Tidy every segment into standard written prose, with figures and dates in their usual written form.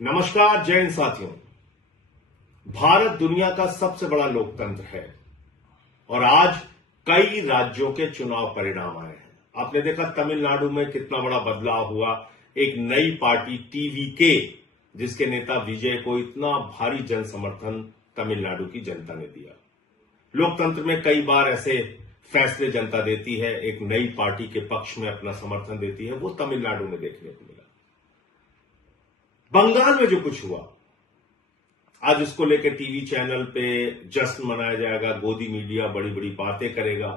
नमस्कार जय हिंद साथियों। भारत दुनिया का सबसे बड़ा लोकतंत्र है और आज कई राज्यों के चुनाव परिणाम आए हैं। आपने देखा तमिलनाडु में कितना बड़ा बदलाव हुआ। एक नई पार्टी टीवीके, जिसके नेता विजय को इतना भारी जन समर्थन तमिलनाडु की जनता ने दिया। लोकतंत्र में कई बार ऐसे फैसले जनता देती है, एक नई पार्टी के पक्ष में अपना समर्थन देती है। वो तमिलनाडु में देखने को मिला। बंगाल में जो कुछ हुआ, आज उसको लेकर टीवी चैनल पे जश्न मनाया जाएगा। गोदी मीडिया बड़ी बड़ी बातें करेगा,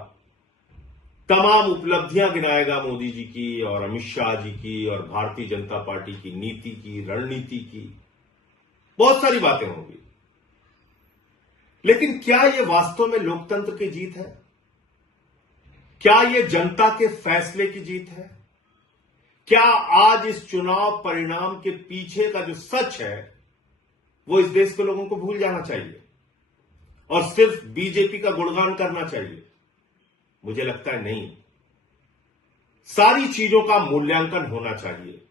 तमाम उपलब्धियां गिनाएगा मोदी जी की और अमित शाह जी की और भारतीय जनता पार्टी की नीति की, रणनीति की, बहुत सारी बातें होंगी। लेकिन क्या यह वास्तव में लोकतंत्र की जीत है? क्या यह जनता के फैसले की जीत है? क्या आज इस चुनाव परिणाम के पीछे का जो सच है वो इस देश के लोगों को भूल जाना चाहिए और सिर्फ बीजेपी का गुणगान करना चाहिए? मुझे लगता है नहीं। सारी चीजों का मूल्यांकन होना चाहिए।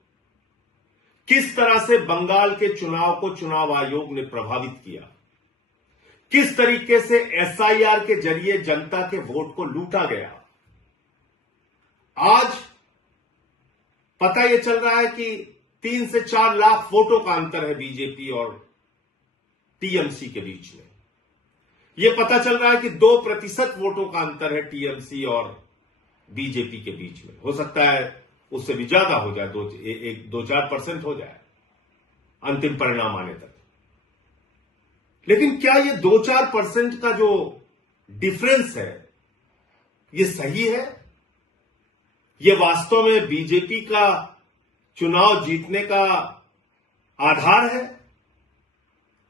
किस तरह से बंगाल के चुनाव को चुनाव आयोग ने प्रभावित किया, किस तरीके से एसआईआर के जरिए जनता के वोट को लूटा गया। आज पता यह चल रहा है कि 3 से 4 लाख वोटों का अंतर है बीजेपी और टीएमसी के बीच में। यह पता चल रहा है कि 2% वोटों का अंतर है टीएमसी और बीजेपी के बीच में। हो सकता है उससे भी ज्यादा हो जाए, 2-4% हो जाए अंतिम परिणाम आने तक। लेकिन क्या यह 2-4% का जो डिफरेंस है यह सही है? यह वास्तव में बीजेपी का चुनाव जीतने का आधार है?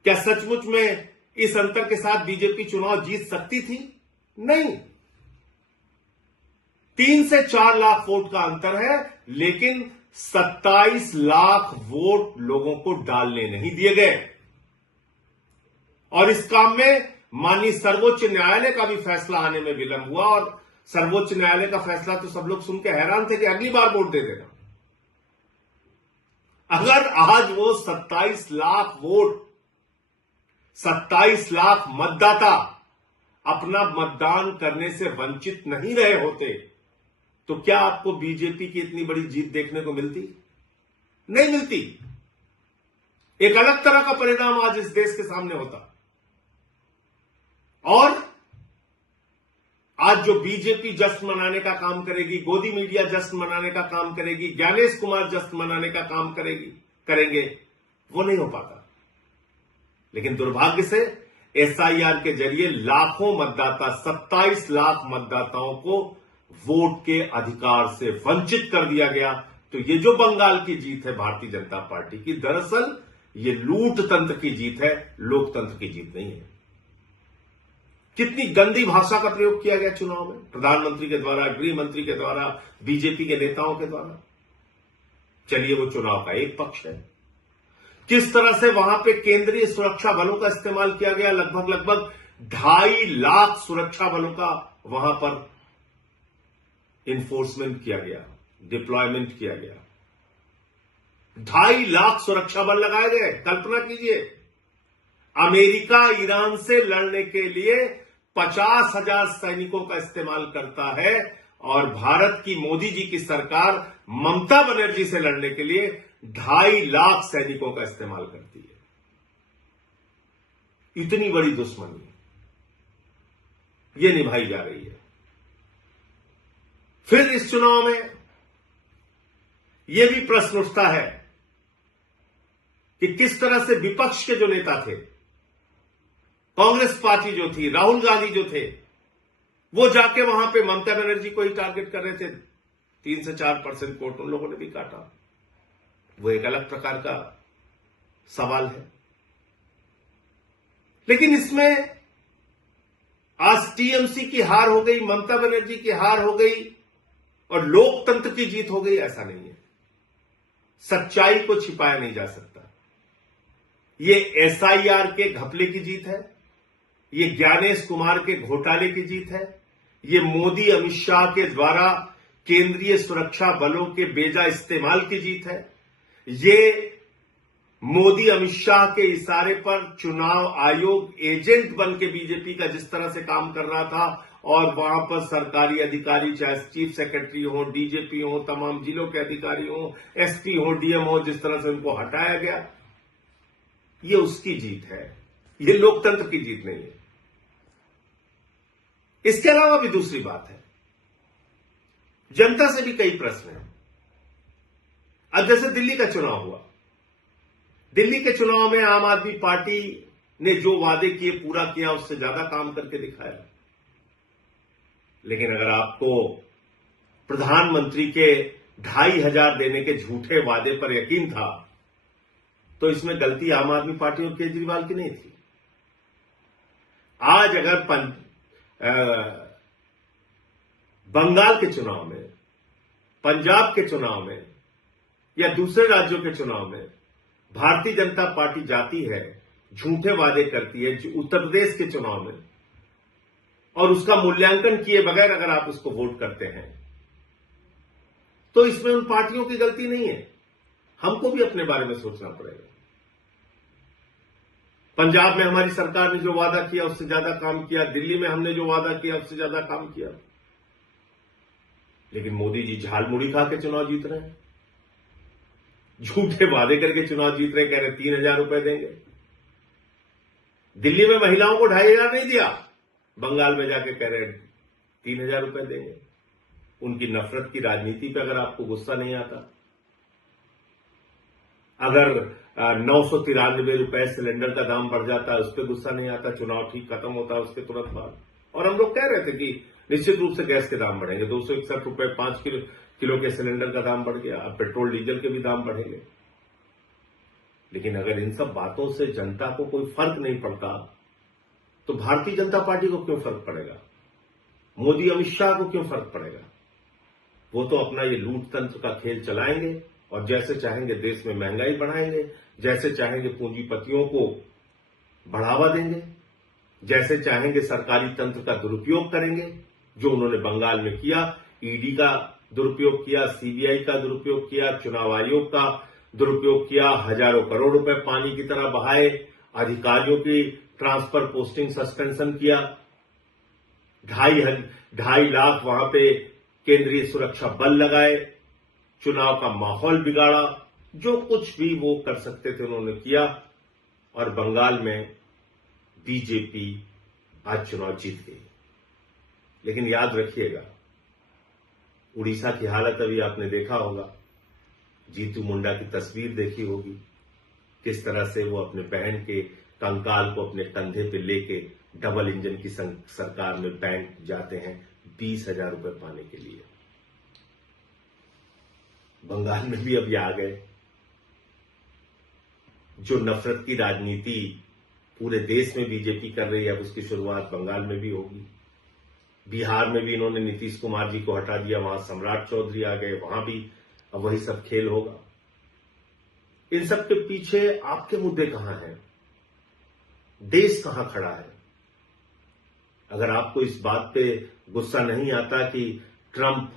क्या सचमुच में इस अंतर के साथ बीजेपी चुनाव जीत सकती थी? नहीं। 3 से 4 लाख वोट का अंतर है, लेकिन 27 लाख वोट लोगों को डालने नहीं दिए गए। और इस काम में माननीय सर्वोच्च न्यायालय का भी फैसला आने में विलंब हुआ। और सर्वोच्च न्यायालय का फैसला तो सब लोग सुन के हैरान थे कि अगली बार वोट दे देना। अगर आज वो 27 लाख वोट, 27 लाख मतदाता अपना मतदान करने से वंचित नहीं रहे होते, तो क्या आपको बीजेपी की इतनी बड़ी जीत देखने को मिलती? नहीं मिलती। एक अलग तरह का परिणाम आज इस देश के सामने होता। और आज जो बीजेपी जश्न मनाने का काम करेगी, गोदी मीडिया जश्न मनाने का काम करेगी, ज्ञानेश कुमार जश्न मनाने का काम करेंगे, वो नहीं हो पाता। लेकिन दुर्भाग्य से एसआईआर के जरिए लाखों मतदाता, 27 लाख मतदाताओं को वोट के अधिकार से वंचित कर दिया गया। तो ये जो बंगाल की जीत है भारतीय जनता पार्टी की, दरअसल ये लूट तंत्र की जीत है, लोकतंत्र की जीत नहीं है। कितनी गंदी भाषा का प्रयोग किया गया चुनाव में, प्रधानमंत्री के द्वारा, गृह मंत्री के द्वारा, बीजेपी के नेताओं के द्वारा। चलिए वो चुनाव का एक पक्ष है। किस तरह से वहां पे केंद्रीय सुरक्षा बलों का इस्तेमाल किया गया, लगभग 2.5 लाख सुरक्षा बलों का वहां पर इन्फोर्समेंट किया गया, डिप्लॉयमेंट किया गया। 2.5 लाख सुरक्षा बल लगाए गए। कल्पना कीजिए, अमेरिका ईरान से लड़ने के लिए 50,000 सैनिकों का इस्तेमाल करता है और भारत की मोदी जी की सरकार ममता बनर्जी से लड़ने के लिए 2.5 लाख सैनिकों का इस्तेमाल करती है। इतनी बड़ी दुश्मनी ये निभाई जा रही है। फिर इस चुनाव में यह भी प्रश्न उठता है कि किस तरह से विपक्ष के जो नेता थे, कांग्रेस पार्टी जो थी, राहुल गांधी जो थे, वो जाके वहां पे ममता बनर्जी को ही टारगेट कर रहे थे। 3 से 4% वोट उन लोगों ने भी काटा। वो एक अलग प्रकार का सवाल है। लेकिन इसमें आज टीएमसी की हार हो गई, ममता बनर्जी की हार हो गई और लोकतंत्र की जीत हो गई, ऐसा नहीं है। सच्चाई को छिपाया नहीं जा सकता। ये एसआईआर के घपले की जीत है, ये ज्ञानेश कुमार के घोटाले की जीत है, ये मोदी अमित शाह के द्वारा केंद्रीय सुरक्षा बलों के बेजा इस्तेमाल की जीत है, ये मोदी अमित शाह के इशारे पर चुनाव आयोग एजेंट बन के बीजेपी का जिस तरह से काम कर रहा था और वहां पर सरकारी अधिकारी चाहे चीफ सेक्रेटरी हो, डीजीपी हो, तमाम जिलों के अधिकारी हो, एसपी हो, डीएम हो, जिस तरह से उनको हटाया गया, ये उसकी जीत है, ये लोकतंत्र की जीत नहीं है। इसके अलावा भी दूसरी बात है, जनता से भी कई प्रश्न हैं। अब जैसे दिल्ली का चुनाव हुआ, दिल्ली के चुनाव में आम आदमी पार्टी ने जो वादे किए पूरा किया, उससे ज्यादा काम करके दिखाया। लेकिन अगर आपको प्रधानमंत्री के 2,500 देने के झूठे वादे पर यकीन था, तो इसमें गलती आम आदमी पार्टी और केजरीवाल की नहीं थी। आज अगर बंगाल के चुनाव में, पंजाब के चुनाव में या दूसरे राज्यों के चुनाव में भारतीय जनता पार्टी जाती है, झूठे वादे करती है, उत्तर प्रदेश के चुनाव में, और उसका मूल्यांकन किए बगैर अगर आप उसको वोट करते हैं, तो इसमें उन पार्टियों की गलती नहीं है। हमको भी अपने बारे में सोचना पड़ेगा। पंजाब में हमारी सरकार ने जो वादा किया उससे ज्यादा काम किया, दिल्ली में हमने जो वादा किया उससे ज्यादा काम किया, लेकिन मोदी जी झाल मुड़ी खा के चुनाव जीत रहे हैं, झूठे वादे करके चुनाव जीत रहे, कह रहे 3,000 रुपए देंगे। दिल्ली में महिलाओं को 2,500 नहीं दिया, बंगाल में जाके कह रहे 3,000 रुपए देंगे। उनकी नफरत की राजनीति पे अगर आपको गुस्सा नहीं आता, अगर 993 रुपए सिलेंडर का दाम बढ़ जाता है उस पर गुस्सा नहीं आता, चुनाव ठीक खत्म होता है उसके तुरंत बाद, और हम लोग कह रहे थे कि निश्चित रूप से गैस के दाम बढ़ेंगे, 261 रुपए 5 किलो के सिलेंडर का दाम बढ़ गया, अब पेट्रोल डीजल के भी दाम बढ़ेंगे। लेकिन अगर इन सब बातों से जनता को कोई फर्क नहीं पड़ता, तो भारतीय जनता पार्टी को क्यों फर्क पड़ेगा? मोदी अमित शाह को क्यों फर्क पड़ेगा? वो तो अपना ये लूट तंत्र का खेल चलाएंगे और जैसे चाहेंगे देश में महंगाई बढ़ाएंगे, जैसे चाहेंगे पूंजीपतियों को बढ़ावा देंगे, जैसे चाहेंगे सरकारी तंत्र का दुरुपयोग करेंगे, जो उन्होंने बंगाल में किया। ईडी का दुरुपयोग किया, सीबीआई का दुरुपयोग किया, चुनाव आयोग का दुरुपयोग किया, हजारों करोड़ रुपए पानी की तरह बहाए, अधिकारियों की ट्रांसफर पोस्टिंग सस्पेंशन किया, 2.5 लाख वहां पे केंद्रीय सुरक्षा बल लगाए, चुनाव का माहौल बिगाड़ा, जो कुछ भी वो कर सकते थे उन्होंने किया, और बंगाल में बीजेपी आज चुनाव जीत गई। लेकिन याद रखिएगा, उड़ीसा की हालत अभी आपने देखा होगा, जीतू मुंडा की तस्वीर देखी होगी, किस तरह से वो अपने बहन के कंकाल को अपने कंधे पे लेके डबल इंजन की सरकार में बैंक जाते हैं 20,000 रुपए पाने के लिए। बंगाल में भी अभी आ गए। जो नफरत की राजनीति पूरे देश में बीजेपी कर रही है, अब उसकी शुरुआत बंगाल में भी होगी। बिहार में भी इन्होंने नीतीश कुमार जी को हटा दिया, वहां सम्राट चौधरी आ गए, वहां भी अब वही सब खेल होगा। इन सब के पीछे आपके मुद्दे कहां हैं? देश कहां खड़ा है? अगर आपको इस बात पे गुस्सा नहीं आता कि ट्रंप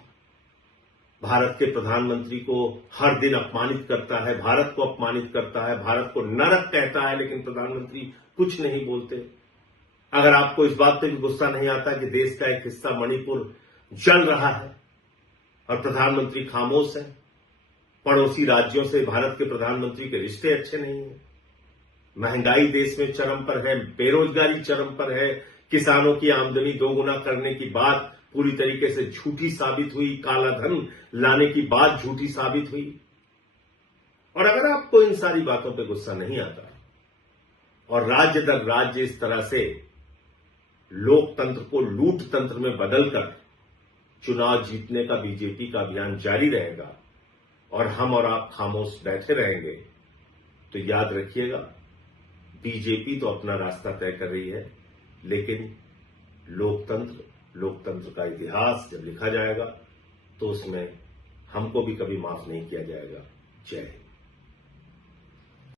भारत के प्रधानमंत्री को हर दिन अपमानित करता है, भारत को अपमानित करता है, भारत को नरक कहता है, लेकिन प्रधानमंत्री कुछ नहीं बोलते, अगर आपको इस बात पे भी गुस्सा नहीं आता कि देश का एक हिस्सा मणिपुर जल रहा है और प्रधानमंत्री खामोश है, पड़ोसी राज्यों से भारत के प्रधानमंत्री के रिश्ते अच्छे नहीं हैं, महंगाई देश में चरम पर है, बेरोजगारी चरम पर है, किसानों की आमदनी दोगुना करने की बात पूरी तरीके से झूठी साबित हुई, काला धन लाने की बात झूठी साबित हुई, और अगर आपको इन सारी बातों पे गुस्सा नहीं आता और राज्य दर राज्य इस तरह से लोकतंत्र को लूट तंत्र में बदलकर चुनाव जीतने का बीजेपी का अभियान जारी रहेगा और हम और आप खामोश बैठे रहेंगे, तो याद रखिएगा, बीजेपी तो अपना रास्ता तय कर रही है, लेकिन लोकतंत्र का इतिहास जब लिखा जाएगा तो उसमें हमको भी कभी माफ नहीं किया जाएगा। जय हिंद।